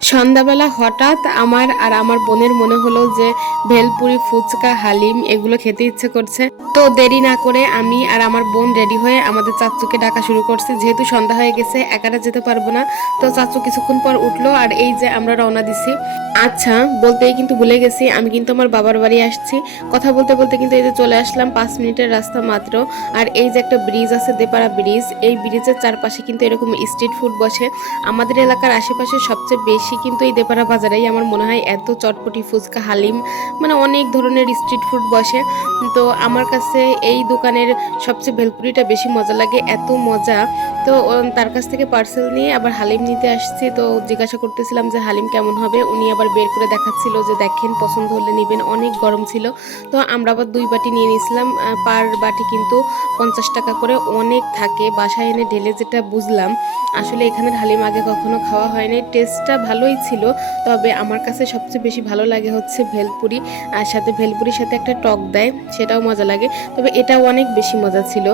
সন্ধ্যাবেলা হঠাৎ আমার আর আমার বোনের মনে হলো যে ভেলপুরি, ফুচকা, হালিম এগুলো খেতে ইচ্ছে করছে। তো দেরি না করে আমি আর আমার বোন রেডি হয়ে আমাদের চাচুকে ডাকা শুরু করছি। যেহেতু সন্ধ্যা হয়ে গেছে, একারা যেতে পারবো না, তো চাচু কিছুক্ষণ পর উঠলো আর এই যে আমরা রওনা দিছি। আচ্ছা, বলতেই কিন্তু ভুলে গেছি, আমি কিন্তু আমার বাবার বাড়ি আসছি। কথা বলতে বলতে কিন্তু এই যে চলে আসলাম, 5 মিনিটের রাস্তা মাত্র। আর এই যে একটা ব্রিজ আছে, দেপাড়া ব্রিজ, এই ব্রিজের চারপাশে কিন্তু এরকম স্ট্রিট ফুড বসে। আমাদের এলাকার আশেপাশে সবচেয়ে বেশি কিন্তু এই দেপাড়া বাজারেই আমার মনে হয় এত চটপটি, ফুচকা, হালিম, মানে অনেক ধরনের স্ট্রিট ফুড বসে। তো আমার কাছে এই দোকানের সবচেয়ে ভেলপুরিটা বেশি মজা লাগে, এত মজা। তো তার কাছ থেকে পার্সেল নিয়ে আবার হালিম নিতে আসছি। তো জিজ্ঞাসা করতেছিলাম যে হালিম কেমন হবে, উনি আবার বের করে দেখাচ্ছিল যে দেখেন, পছন্দ হলে নেবেন। অনেক গরম ছিল, তো আমরা আবার 2 বাটি নিয়ে নিয়েছিলাম। পার বাটি কিন্তু 50 টাকা করে, অনেক থাকে। বাসায় এনে ঢেলে যেটা বুঝলাম, আসলে এখানের হালিম আগে কখনো খাওয়া হয়নি। টেস্টটা ভালোই ছিল, তবে আমার কাছে সবচেয়ে বেশি ভালো লাগে হচ্ছে ভেলপুরি। আর সাথে ভেলপুরির সাথে একটা টক দেয়, সেটাও মজা লাগে, তবে এটাও অনেক বেশি মজা ছিল।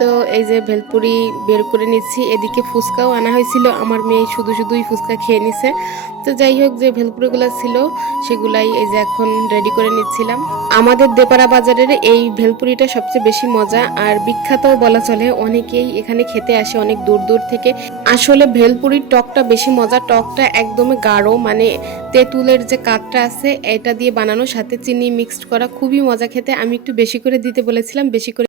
তো এই যে ভেলপুরি বের করে নিচ্ছি, এদিকে ফুচকাও আনা হয়েছিল, আমার মেয়ে শুধু শুধুই ফুচকা খেয়ে নিছে। তো যাই হোক, যে ভেলপুরিগুলো ছিল সেগুলাই এই যে এখন রেডি করে নিচ্ছিলাম। আমাদের দেপাড়া বাজারের এই ভেলপুরিটা সবচেয়ে বেশি মজা আর বিখ্যাত বলা চলে, অনেকেই এখানে খেতে আসে অনেক দূর দূর থেকে। আসলে ভেলপুরির টকটা বেশি মজা, টকটা একদমই গাঢ়, মানে তেঁতুলের যে কাঠটা আছে এটা দিয়ে বানানো, সাথে চিনি মিক্সড করা, খুবই মজা খেতে। আমি একটু বেশি করে দিতে বলেছিলাম, বেশি করে